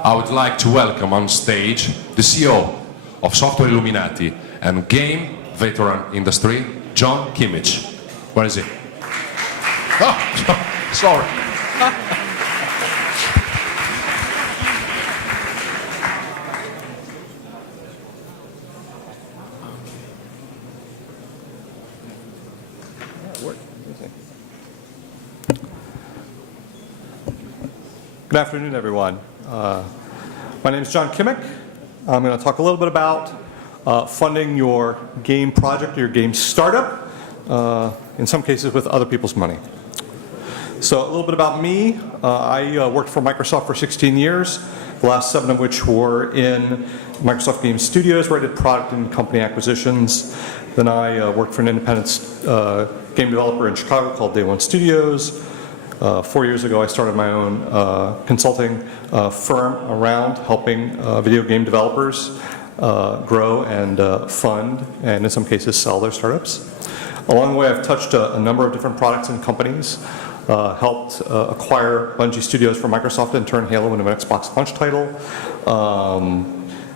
I would like to welcome on stage the CEO of Software Illuminati and game veteran industry, John Kimmich. Where is he? Oh, sorry. Good afternoon, everyone. My name is John Kimmich. I'm going to talk a little bit about funding your game project, your game startup, in some cases with other people's money. So a little bit about me. I worked for Microsoft for 16 years, the last 7 of which were in Microsoft Game Studios, where I did product and company acquisitions. Then I worked for an independent game developer in Chicago called Day One Studios. 4 years ago, I started my own consulting firm around helping video game developers grow and fund, and in some cases sell their startups. Along the way, I've touched a number of different products and companies, helped acquire Bungie Studios from Microsoft and turn Halo into an Xbox launch title,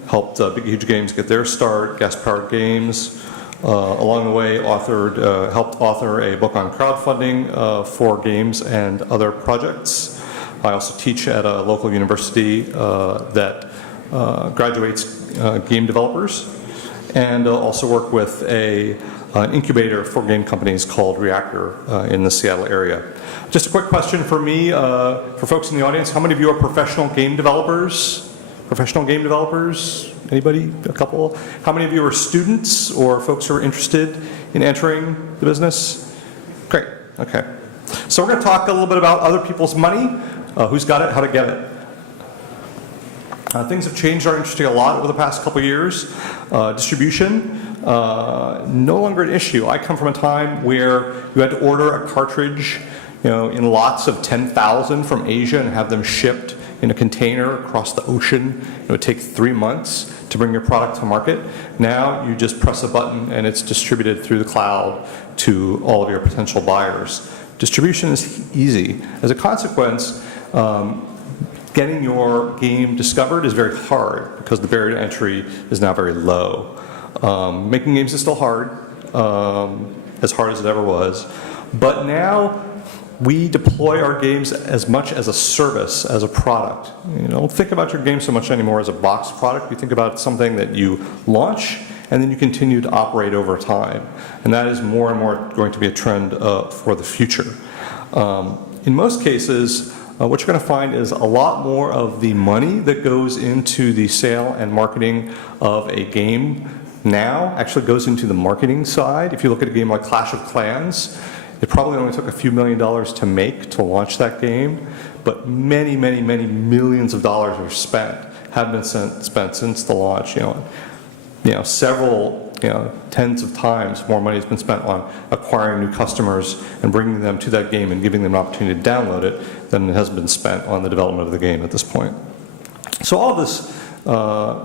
helped Big Huge Games get their start, gas-powered games. Along the way, helped author a book on crowdfunding for games and other projects. I also teach at a local university that graduates game developers, and also work with an incubator for game companies called Reactor in the Seattle area. Just a quick question for me, for folks in the audience, how many of you are professional game developers? Professional game developers? Anybody? A couple? How many of you are students or folks who are interested in entering the business? Great, okay. So we're going to talk a little bit about other people's money, who's got it, how to get it. Things have changed our industry a lot over the past couple years. Distribution, no longer an issue. I come from a time where you had to order a cartridge, in lots of 10,000 from Asia and have them shipped in a container across the ocean. It would take 3 months to bring your product to market. Now you just press a button and it's distributed through the cloud to all of your potential buyers. Distribution is easy. As a consequence, getting your game discovered is very hard because the barrier to entry is now very low. Making games is still hard as it ever was. But now we deploy our games as much as a service, as a product. You don't think about your game so much anymore as a box product. You think about something that you launch and then you continue to operate over time. And that is more and more going to be a trend for the future. In most cases, what you're going to find is a lot more of the money that goes into the sale and marketing of a game now actually goes into the marketing side. If you look at a game like Clash of Clans, it probably only took a few $1 million to make to launch that game, but many, many, many millions of dollars have been spent since the launch. Several, tens of times more money has been spent on acquiring new customers and bringing them to that game and giving them an opportunity to download it than has been spent on the development of the game at this point. So all of this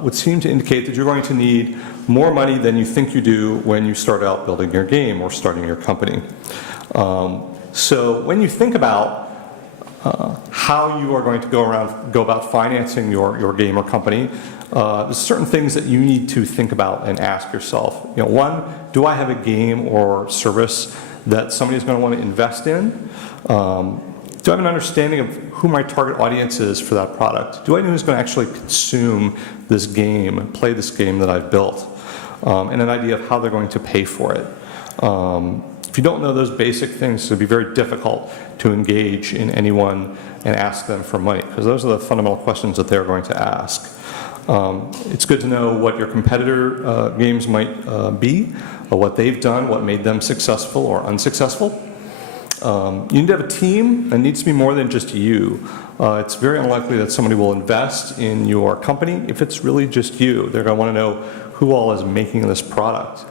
would seem to indicate that you're going to need more money than you think you do when you start out building your game or starting your company. So when you think about how you are going to go about financing your game or company, there's certain things that you need to think about and ask yourself. One, do I have a game or service that somebody's going to want to invest in? Do I have an understanding of who my target audience is for that product? Do I know who's going to actually consume this game, play this game that I've built? And an idea of how they're going to pay for it. If you don't know those basic things, it'll be very difficult to engage in anyone and ask them for money, because those are the fundamental questions that they're going to ask. It's good to know what your competitor games might be, or what they've done, what made them successful or unsuccessful. You need to have a team, and it needs to be more than just you. It's very unlikely that somebody will invest in your company if it's really just you. They're going to want to know who all is making this product.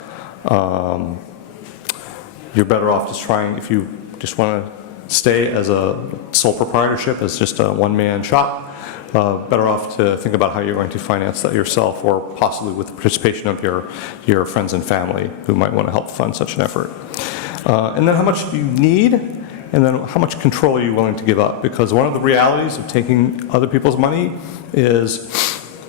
You're better off just trying, if you just want to stay as a sole proprietorship, as just a one-man shop, better off to think about how you're going to finance that yourself, or possibly with the participation of your friends and family who might want to help fund such an effort. And then how much do you need? and then how much control are you willing to give up? Because one of the realities of taking other people's money is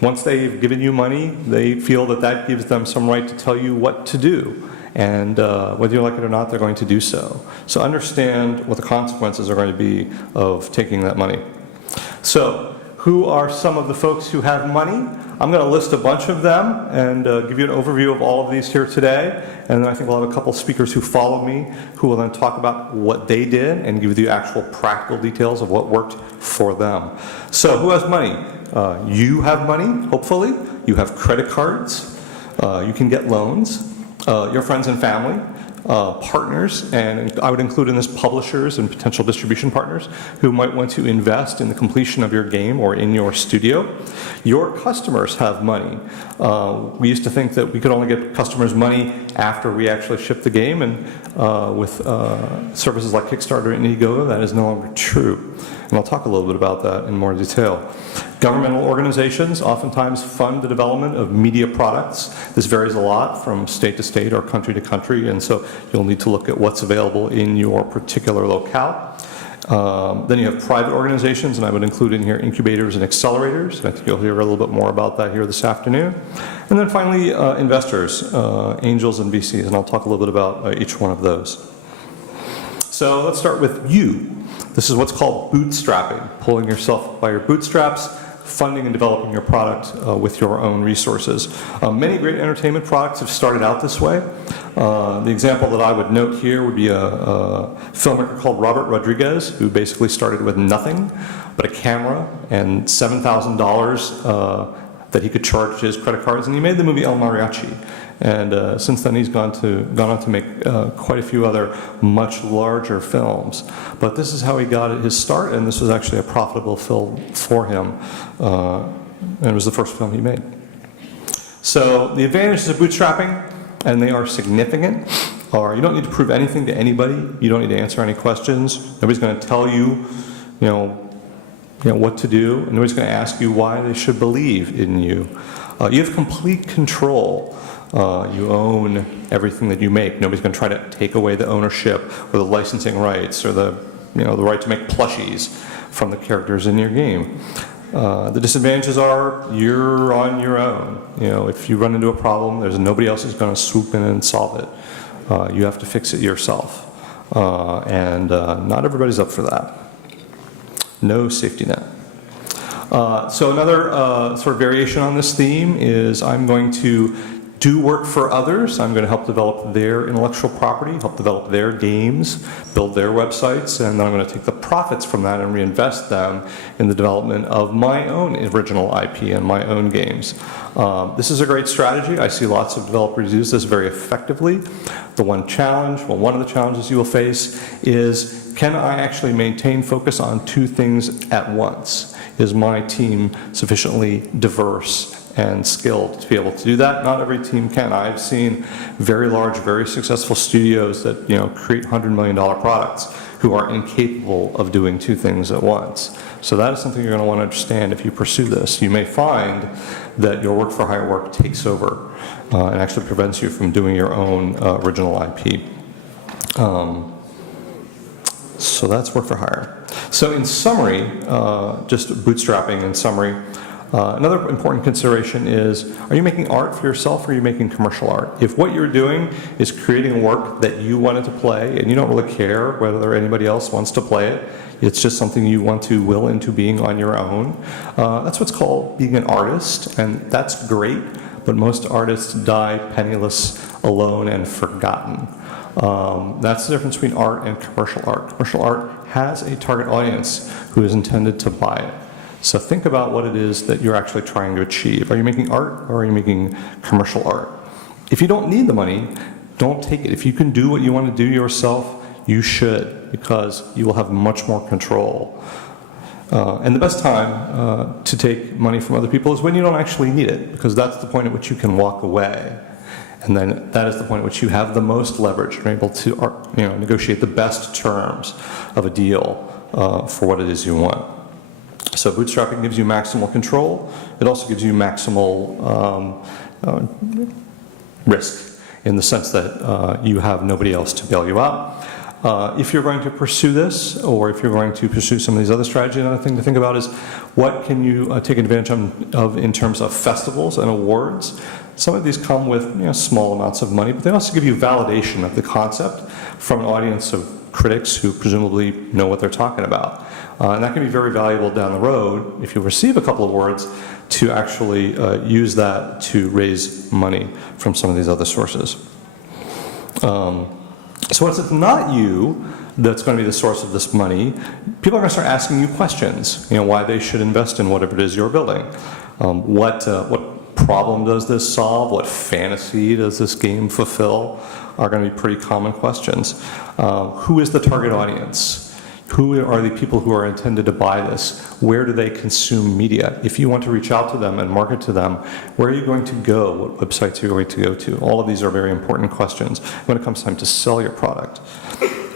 once they've given you money, they feel that that gives them some right to tell you what to do. And whether you like it or not, they're going to do so. So understand what the consequences are going to be of taking that money. So who are some of the folks who have money? I'm going to list a bunch of them and give you an overview of all of these here today. And then I think we'll have a couple speakers who follow me who will then talk about what they did and give you the actual practical details of what worked for them. So who has money? You have money, hopefully. You have credit cards. You can get loans. Your friends and family, partners, and I would include in this publishers and potential distribution partners who might want to invest in the completion of your game or in your studio. Your customers have money. We used to think that we could only get customers money after we actually ship the game, and with services like Kickstarter and Indiegogo, that is no longer true. And I'll talk a little bit about that in more detail. Governmental organizations oftentimes fund the development of media products. This varies a lot from state to state or country to country, and so you'll need to look at what's available in your particular locale. Then you have private organizations, and I would include in here incubators and accelerators. And I think you'll hear a little bit more about that here this afternoon. And then finally, investors, angels and VCs, and I'll talk a little bit about each one of those. So let's start with you. This is what's called bootstrapping, pulling yourself by your bootstraps, funding and developing your product with your own resources. Many great entertainment products have started out this way. The example that I would note here would be a filmmaker called Robert Rodriguez, who basically started with nothing but a camera and $7,000 that he could charge his credit cards, and he made the movie El Mariachi. And since then he's gone on to make quite a few other much larger films. But this is how he got his start, and this was actually a profitable film for him. And it was the first film he made. So the advantages of bootstrapping, and they are significant, are you don't need to prove anything to anybody. You don't need to answer any questions. Nobody's going to tell you, what to do, and nobody's going to ask you why they should believe in you. You have complete control. You own everything that you make. Nobody's going to try to take away the ownership or the licensing rights or the right to make plushies from the characters in your game. The disadvantages are you're on your own. If you run into a problem, there's nobody else who's going to swoop in and solve it. You have to fix it yourself, and not everybody's up for that. No safety net. So another sort of variation on this theme is I'm going to do work for others. I'm going to help develop their intellectual property, help develop their games, build their websites, and then I'm going to take the profits from that and reinvest them in the development of my own original IP and my own games. This is a great strategy. I see lots of developers use this very effectively. One of the challenges you will face is, can I actually maintain focus on two things at once? Is my team sufficiently diverse and skilled to be able to do that? Not every team can. I've seen very large, very successful studios that create $100 million products who are incapable of doing two things at once. So that is something you're going to want to understand if you pursue this. You may find that your work for hire work takes over and actually prevents you from doing your own original IP. So that's work for hire. So in summary, just bootstrapping in summary, another important consideration is, are you making art for yourself or are you making commercial art? If what you're doing is creating work that you wanted to play and you don't really care whether anybody else wants to play it, it's just something you want to will into being on your own, that's what's called being an artist, and that's great, but most artists die penniless, alone, and forgotten. That's the difference between art and commercial art. Commercial art has a target audience who is intended to buy it. So think about what it is that you're actually trying to achieve. Are you making art or are you making commercial art? If you don't need the money, don't take it. If you can do what you want to do yourself, you should, because you will have much more control. And the best time to take money from other people is when you don't actually need it, because that's the point at which you can walk away. And then that is the point at which you have the most leverage and are able to negotiate the best terms of a deal for what it is you want. So bootstrapping gives you maximal control. It also gives you maximal risk in the sense that you have nobody else to bail you out. If you're going to pursue this, or if you're going to pursue some of these other strategies, another thing to think about is what can you take advantage of in terms of festivals and awards. Some of these come with small amounts of money, but they also give you validation of the concept from an audience of critics who presumably know what they're talking about. And that can be very valuable down the road if you receive a couple of awards to actually use that to raise money from some of these other sources. So if it's not you that's going to be the source of this money, people are going to start asking you questions, why they should invest in whatever it is you're building. What problem does this solve? What fantasy does this game fulfill? Are going to be pretty common questions. Who is the target audience? Who are the people who are intended to buy this? Where do they consume media? If you want to reach out to them and market to them, where are you going to go? What websites are you going to go to? All of these are very important questions when it comes time to sell your product.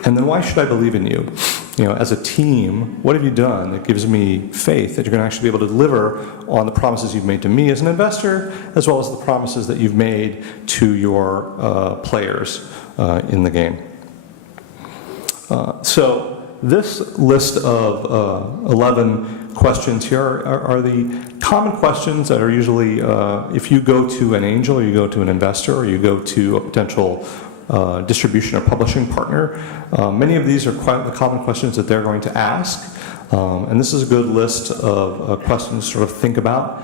And then why should I believe in you? As a team, what have you done that gives me faith that you're going to actually be able to deliver on the promises you've made to me as an investor, as well as the promises that you've made to your players in the game? So this list of 11 questions here are the common questions that are usually, if you go to an angel, or you go to an investor, or you go to a potential distribution or publishing partner, many of these are quite the common questions that they're going to ask. And this is a good list of questions to sort of think about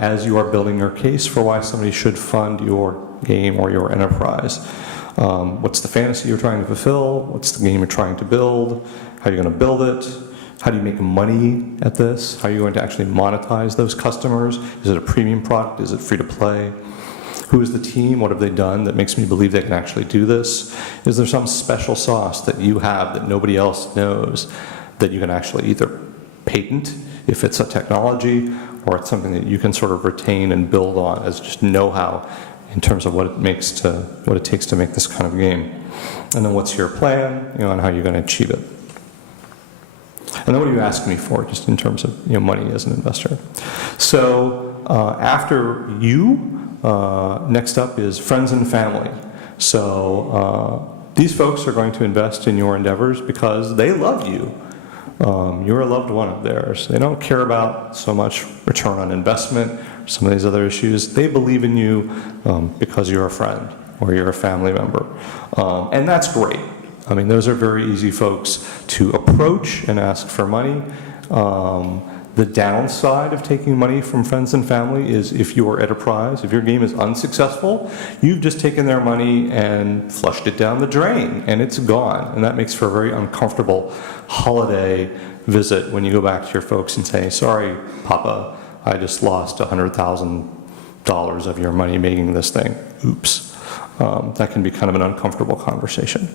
as you are building your case for why somebody should fund your game or your enterprise. What's the fantasy you're trying to fulfill? What's the game you're trying to build? How are you going to build it? How do you make money at this? How are you going to actually monetize those customers? Is it a premium product? Is it free to play? Who is the team? What have they done that makes me believe they can actually do this? Is there some special sauce that you have that nobody else knows that you can actually either patent if it's a technology, or it's something that you can sort of retain and build on as just know-how in terms of what it takes to make this kind of game? And then what's your plan, and how you're going to achieve it? And then what are you asking me for, just in terms of money as an investor? So after you, next up is friends and family. So these folks are going to invest in your endeavors because they love you. You're a loved one of theirs. They don't care about so much return on investment, some of these other issues. They believe in you because you're a friend or you're a family member. And that's great. I mean, those are very easy folks to approach and ask for money. The downside of taking money from friends and family is if your enterprise, if your game is unsuccessful, you've just taken their money and flushed it down the drain, and it's gone. And that makes for a very uncomfortable holiday visit when you go back to your folks and say, sorry, Papa, I just lost $100,000 of your money making this thing. Oops. That can be kind of an uncomfortable conversation.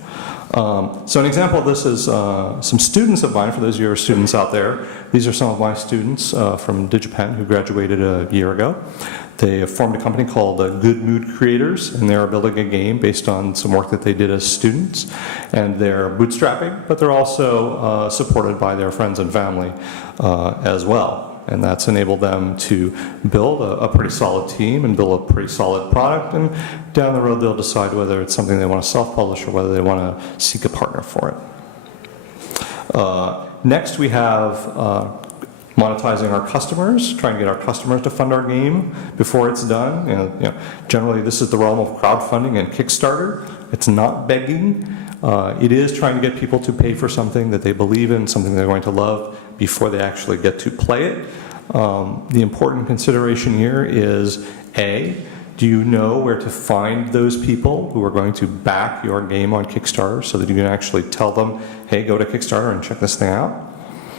So an example of this is some students of mine. For those of you who are students out there, these are some of my students from DigiPen who graduated a year ago. They have formed a company called Good Mood Creators, and they're building a game based on some work that they did as students. And they're bootstrapping, but they're also supported by their friends and family as well. And that's enabled them to build a pretty solid team and build a pretty solid product. And down the road, they'll decide whether it's something they want to self-publish or whether they want to seek a partner for it. Next, we have monetizing our customers, trying to get our customers to fund our game before it's done. Generally, this is the realm of crowdfunding and Kickstarter. It's not begging. It is trying to get people to pay for something that they believe in, something they're going to love, before they actually get to play it. The important consideration here is, A, do you know where to find those people who are going to back your game on Kickstarter so that you can actually tell them, hey, go to Kickstarter and check this thing out?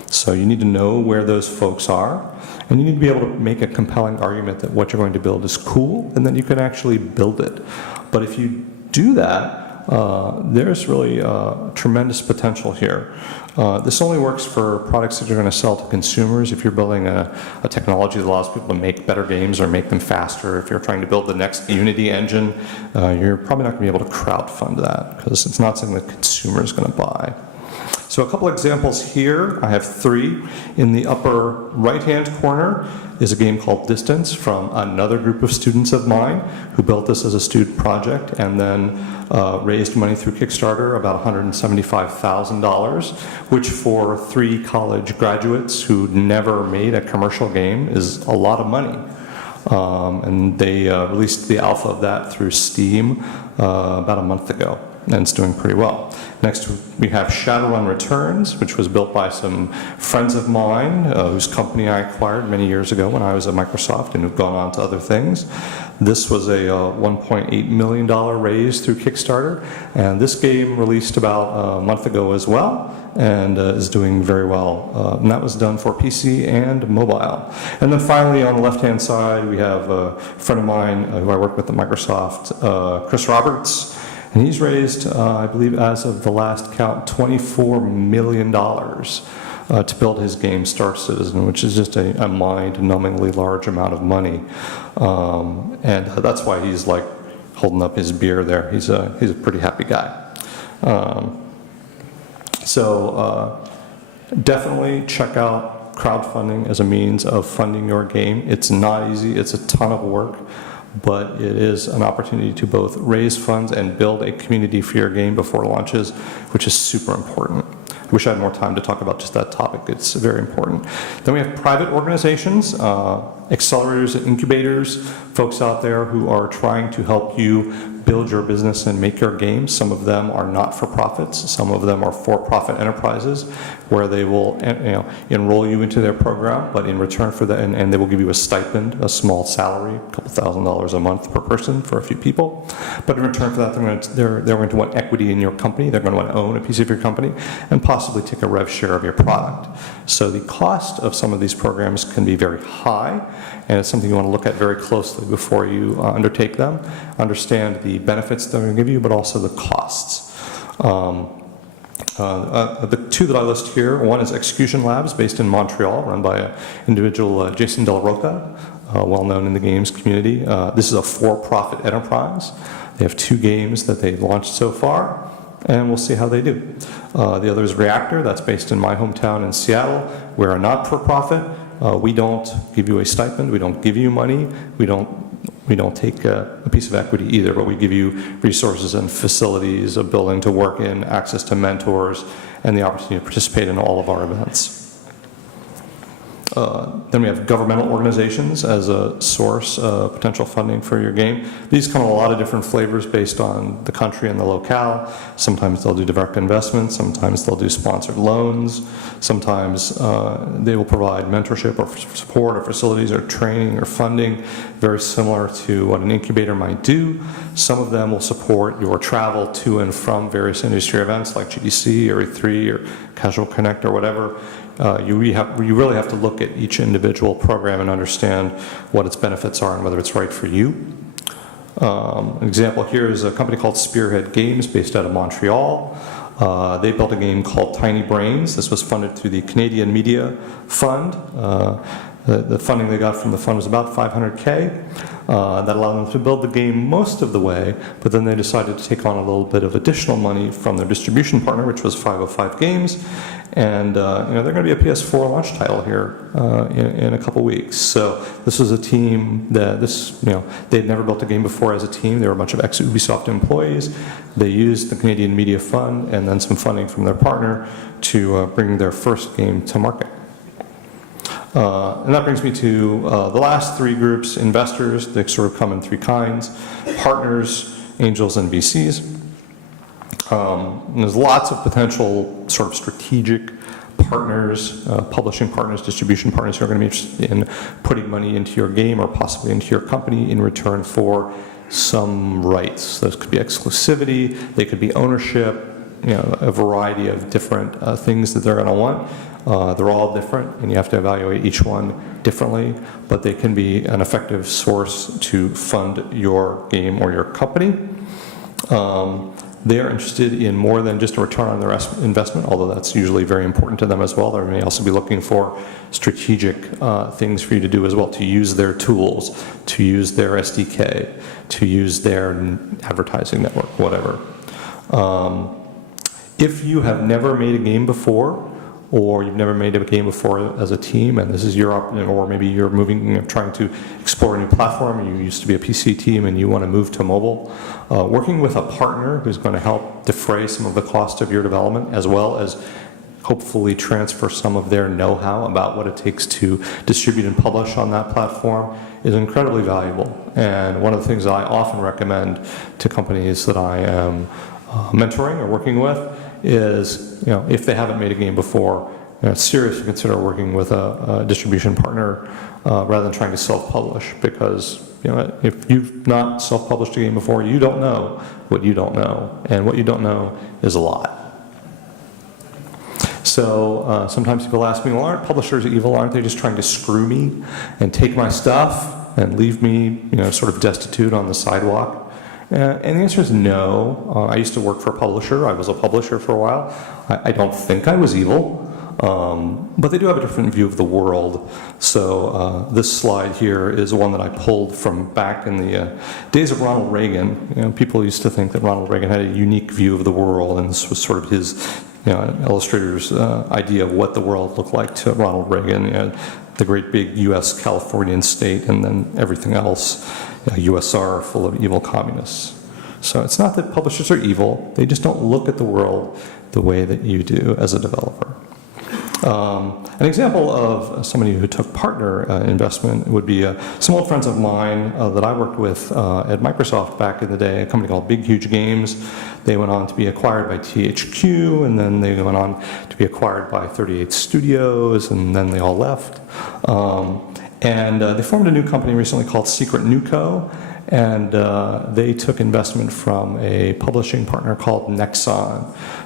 So you need to know where those folks are, and you need to be able to make a compelling argument that what you're going to build is cool and that you can actually build it. But if you do that, there's really tremendous potential here. This only works for products that you're going to sell to consumers. If you're building a technology that allows people to make better games or make them faster, if you're trying to build the next Unity engine, you're probably not going to be able to crowdfund that because it's not something that consumer is going to buy. So a couple examples here. I have 3. In the upper right-hand corner is a game called Distance from another group of students of mine who built this as a student project and then raised money through Kickstarter, about $175,000, which for 3 college graduates who never made a commercial game is a lot of money. And they released the alpha of that through Steam about a month ago, and it's doing pretty well. Next, we have Shadowrun Returns, which was built by some friends of mine whose company I acquired many years ago when I was at Microsoft and who've gone on to other things. This was a $1.8 million raise through Kickstarter, and this game released about a month ago as well, and is doing very well. And that was done for PC and mobile. And then finally, on the left-hand side, we have a friend of mine who I work with at Microsoft, Chris Roberts, and he's raised, I believe as of the last count, $24 million to build his game Star Citizen, which is just a mind-numbingly large amount of money. And that's why he's like holding up his beer there. He's a pretty happy guy. Definitely check out crowdfunding as a means of funding your game. It's not easy, it's a ton of work, but it is an opportunity to both raise funds and build a community for your game before it launches, which is super important. I wish I had more time to talk about just that topic. It's very important. Then we have private organizations, accelerators and incubators, folks out there who are trying to help you build your business and make your games. Some of them are not-for-profits. Some of them are for-profit enterprises where they will enroll you into their program, but in return for that, and they will give you a stipend, a small salary, a couple $1,000s a month per person for a few people. But in return for that, they're going to want equity in your company. They're going to want to own a piece of your company and possibly take a rev share of your product. So the cost of some of these programs can be very high, and it's something you want to look at very closely before you undertake them. Understand the benefits they're going to give you, but also the costs. The 2 that I list here, one is Execution Labs, based in Montreal, run by an individual, Jason Del Roca, well known in the games community. This is a for-profit enterprise. They have 2 games that they've launched so far, and we'll see how they do. The other is Reactor, that's based in my hometown in Seattle. We're a not-for-profit. We don't give you a stipend, we don't give you money, we don't take a piece of equity either, but we give you resources and facilities, a building to work in, access to mentors, and the opportunity to participate in all of our events. Then we have governmental organizations as a source of potential funding for your game. These come in a lot of different flavors based on the country and the locale. Sometimes they'll do direct investments, sometimes they'll do sponsored loans, sometimes they will provide mentorship or support or facilities or training or funding, very similar to what an incubator might do. Some of them will support your travel to and from various industry events like GDC or E3 or Casual Connect or whatever. You really have to look at each individual program and understand what its benefits are and whether it's right for you. An example here is a company called Spearhead Games based out of Montreal. They built a game called Tiny Brains. This was funded through the Canadian Media Fund. The funding they got from the fund was about $500K. That allowed them to build the game most of the way, but then they decided to take on a little bit of additional money from their distribution partner, which was 505 Games, and they're going to be a PS4 launch title here in a couple weeks. So this was a team that they'd never built a game before as a team. They were a bunch of ex-Ubisoft employees. They used the Canadian Media Fund and then some funding from their partner to bring their first game to market. And that brings me to the last 3 groups: investors. They sort of come in 3 kinds: partners, angels, and VCs. And there's lots of potential sort of strategic partners, publishing partners, distribution partners who are going to be interested in putting money into your game or possibly into your company in return for some rights. Those could be exclusivity, they could be ownership, a variety of different things that they're going to want. They're all different, and you have to evaluate each one differently, but they can be an effective source to fund your game or your company. They are interested in more than just a return on their investment, although that's usually very important to them as well. They may also be looking for strategic things for you to do as well, to use their tools, to use their SDK, to use their advertising network, whatever. If you have never made a game before, or you've never made a game before as a team, and this is your or maybe you're moving, trying to explore a new platform, you used to be a PC team and you want to move to mobile, working with a partner who's going to help defray some of the cost of your development, as well as hopefully transfer some of their know-how about what it takes to distribute and publish on that platform, is incredibly valuable. And one of the things that I often recommend to companies that I am mentoring or working with is, if they haven't made a game before, seriously consider working with a distribution partner rather than trying to self-publish, because if you've not self-published a game before, you don't know what you don't know, and what you don't know is a lot. So sometimes people ask me, well, aren't publishers evil? Aren't they just trying to screw me and take my stuff and leave me, sort of destitute on the sidewalk? And the answer is no. I used to work for a publisher. I was a publisher for a while. I don't think I was evil, but they do have a different view of the world. So this slide here is one that I pulled from back in the days of Ronald Reagan. People used to think that Ronald Reagan had a unique view of the world, and this was sort of his illustrator's idea of what the world looked like to Ronald Reagan. The great big U.S. Californian state, and then everything else, USR, full of evil communists. So it's not that publishers are evil, they just don't look at the world the way that you do as a developer. An example of somebody who took partner investment would be some old friends of mine that I worked with at Microsoft back in the day, a company called Big Huge Games. They went on to be acquired by THQ, and then they went on to be acquired by 38 Studios, and then they all left. And they formed a new company recently called Secret Nuco, and they took investment from a publishing partner called Nexon,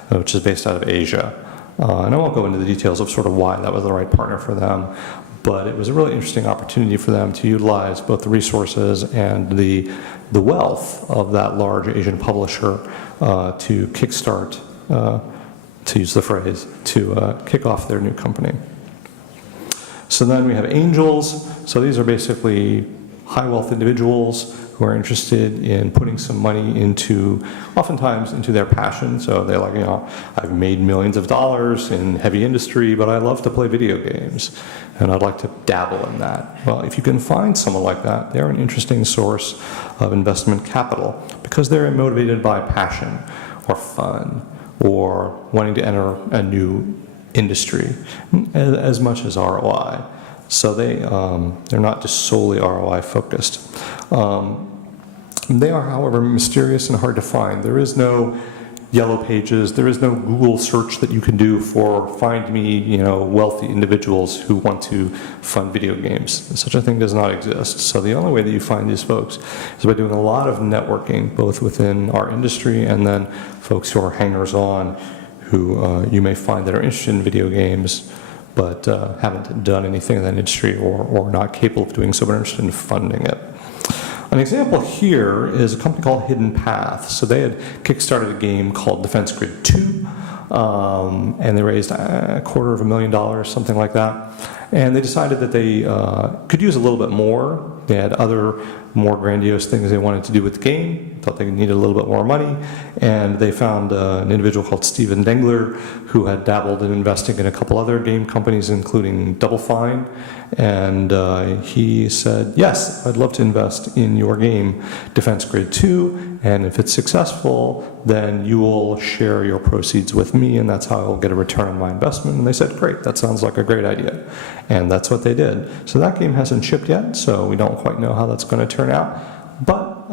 which is based out of Asia. And I won't go into the details of sort of why that was the right partner for them, but it was a really interesting opportunity for them to utilize both the resources and the wealth of that large Asian publisher to kickstart, to use the phrase, to kick off their new company. So then we have angels. So these are basically high wealth individuals who are interested in putting some money oftentimes into their passion. So they're like, I've made millions of dollars in heavy industry, but I love to play video games, and I'd like to dabble in that. Well, if you can find someone like that, they're an interesting source of investment capital, because they're motivated by passion or fun or wanting to enter a new industry as much as ROI. So they're not just solely ROI focused. They are, however, mysterious and hard to find. There is no yellow pages. There is no Google search that you can do for find me, wealthy individuals who want to fund video games. Such a thing does not exist. So the only way that you find these folks is by doing a lot of networking, both within our industry and then folks who are hangers-on who you may find that are interested in video games but haven't done anything in that industry or not capable of doing so, but are interested in funding it. An example here is a company called Hidden Path. So they had kickstarted a game called Defense Grid 2, and they raised $250,000, something like that. And they decided that they could use a little bit more. They had other more grandiose things they wanted to do with the game, thought they needed a little bit more money, and they found an individual called Steven Dengler who had dabbled in investing in a couple other game companies, including Double Fine, and he said, yes, I'd love to invest in your game, Defense Grid 2, and if it's successful, then you will share your proceeds with me, and that's how I'll get a return on my investment. And they said, great, that sounds like a great idea. And that's what they did. So that game hasn't shipped yet, so we don't quite know how that's going to turn out. But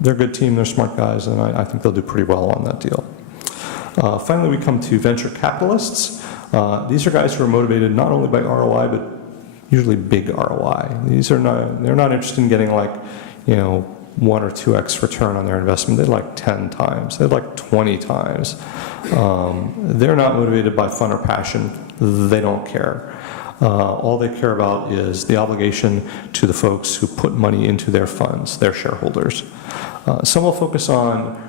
they're a good team, they're smart guys, and I think they'll do pretty well on that deal. Finally, we come to venture capitalists. These are guys who are motivated not only by ROI, but usually big ROI. They're not interested in getting 1 or 2x return on their investment. They'd like 10 times. They'd like 20 times. They're not motivated by fun or passion. They don't care. All they care about is the obligation to the folks who put money into their funds, their shareholders. Some will focus on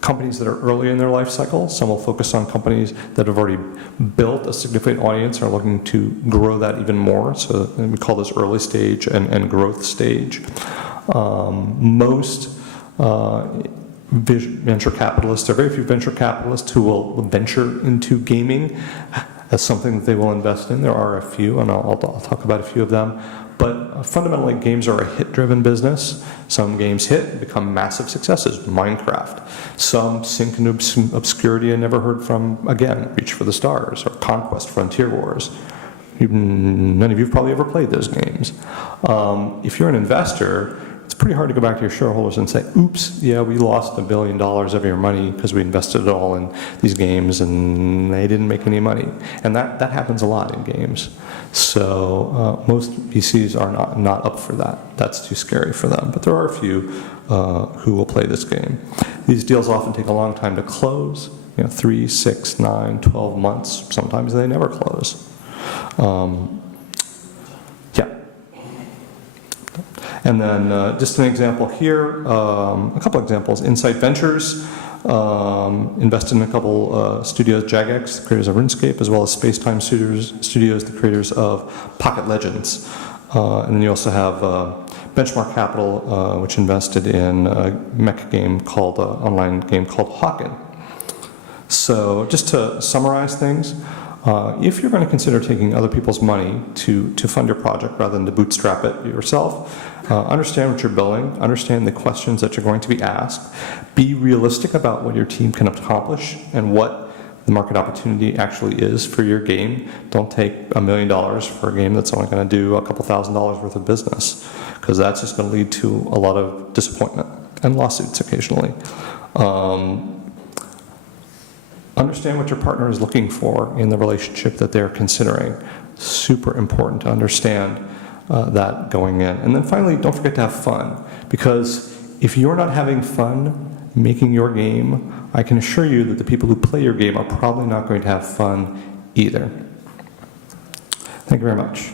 companies that are early in their life cycle. Some will focus on companies that have already built a significant audience and are looking to grow that even more. So we call this early stage and growth stage. Most venture capitalists. There are very few venture capitalists who will venture into gaming as something that they will invest in. There are a few, and I'll talk about a few of them. But fundamentally, games are a hit-driven business. Some games hit and become massive successes. Minecraft. Some sink into obscurity and never heard from again. Reach for the Stars or Conquest Frontier Wars. None of you have probably ever played those games. If you're an investor, it's pretty hard to go back to your shareholders and say, oops, yeah, we lost $1 billion of your money because we invested it all in these games and they didn't make any money. And that happens a lot in games. So most VCs are not up for that. That's too scary for them. But there are a few who will play this game. These deals often take a long time to close, 3, 6, 9, 12 months. Sometimes they never close. And then just an example here, a couple examples. Insight Ventures invested in a couple studios, Jagex, the creators of RuneScape, as well as Spacetime Studios, the creators of Pocket Legends. And then you also have Benchmark Capital, which invested in a mech game called, online game called Hawken. So just to summarize things, if you're going to consider taking other people's money to fund your project rather than to bootstrap it yourself, understand what you're building, understand the questions that you're going to be asked, be realistic about what your team can accomplish and what the market opportunity actually is for your game. Don't take $1 million for a game that's only going to do a couple $1,000s worth of business, because that's just going to lead to a lot of disappointment and lawsuits occasionally. Understand what your partner is looking for in the relationship that they're considering. Super important to understand that going in. And then finally, don't forget to have fun, because if you're not having fun making your game, I can assure you that the people who play your game are probably not going to have fun either. Thank you very much.